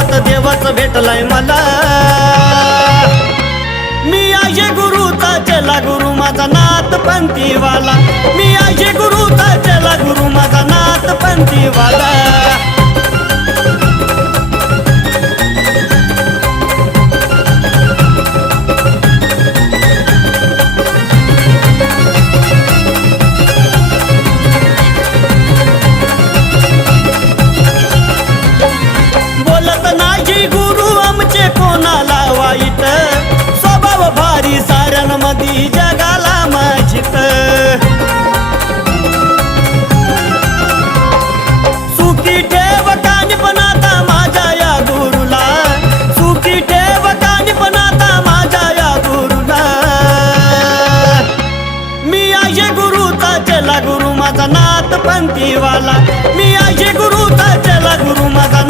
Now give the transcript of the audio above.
गावात देवच भेटलाय मला। मी आहे गुरुचा चेला, गुरु माझा नाथ पंथीवाला। मी आहे गुरुचा चेला, गुरु माझा नाथ पंथीवाला।